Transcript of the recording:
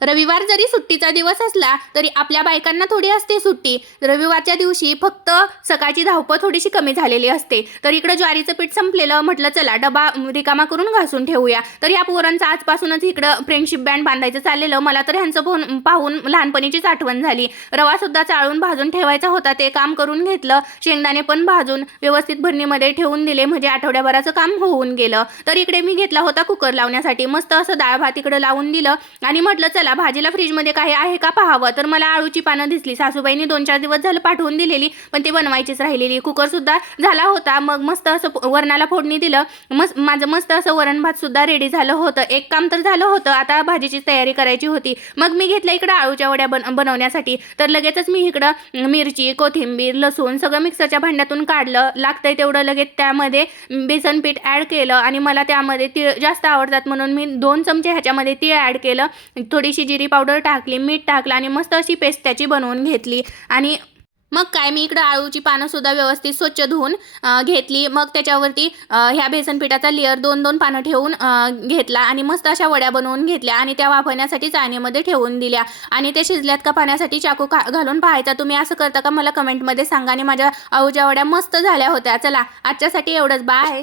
रविवार जरी सुट्टीचा दिवस असला तरी आपल्या बायकांना थोडी असते सुट्टी. रविवारच्या दिवशी फक्त सकाळची धावपळ थोडीशी कमी झालेली असते. तर इकडं ज्वारीचं पीठ संपलेलं, म्हटलं चला डबा रिकामा करून घासून ठेवूया. तर या पोरांचं आजपासूनच इकडं फ्रेंडशिप बँड बांधायचं चाललेलं. मला तर ह्यांचं पाहून लहानपणीचीच आठवण झाली. रवा सुद्धा चाळून भाजून ठेवायचा होता, ते काम करून घेतलं. शेंगदाणे पण भाजून व्यवस्थित भरणीमध्ये ठेवून दिले, म्हणजे आठवड्याभराचं काम होऊन गेलं. तर इकडे मी घेतला होता कुकर लावण्यासाठी. मस्त असं डाळ भात इकडं लावून दिलं आणि म्हटलं चला भाजीला फ्रीजमध्ये काही आहे का पाहावं. तर मला आळूची पानं दिसली. सासूबाईंनी 2-4 दिवस झालं पाठवून दिलेली, पण ती बनवायचीच राहिलेली. कुकर सुद्धा झाला होता. मग मस्त असं वरणाला फोडणी दिलं. माझं मस्त असं वरण भात सुद्धा रेडी झालं होतं. एक काम तर झालं होतं, आता भाजीची तयारी करायची होती. मग मी घेतलं इकडं आळूच्या वड्या बनवण्यासाठी. तर लगेचच मी इकडं मिरची, कोथिंबीर, लसूण सगळं मिक्सरच्या भांड्यातून काढलं. लागतंय तेवढं लगेच त्यामध्ये बेसन पीठ ॲड केलं आणि मला त्यामध्ये तीळ जास्त आवडतात म्हणून मी 2 चमचे ह्याच्यामध्ये तीळ ॲड केलं. थोडीशी जिरी पावडर टाकली, मीठ टाकलं आणि मस्त अशी पेस्ट त्याची बनवून घेतली. आणि मग काय मी इकडं आळूची पानं सुद्धा व्यवस्थित स्वच्छ धुवून घेतली. मग त्याच्यावरती ह्या बेसन पिठाचा लेअर 2-2 पानं ठेवून घेतला आणि मस्त अशा वड्या बनवून घेतल्या आणि त्या वाफवण्यासाठी चाळणीमध्ये ठेवून दिल्या. आणि ते शिजल्यात का पाण्यासाठी चाकू घालून पाहायचा. तुम्ही असं करता का मला कमेंटमध्ये सांगा. आणि माझ्या आळूच्या वड्या मस्त झाल्या होत्या. चला आजच्यासाठी एवढंच, बाय.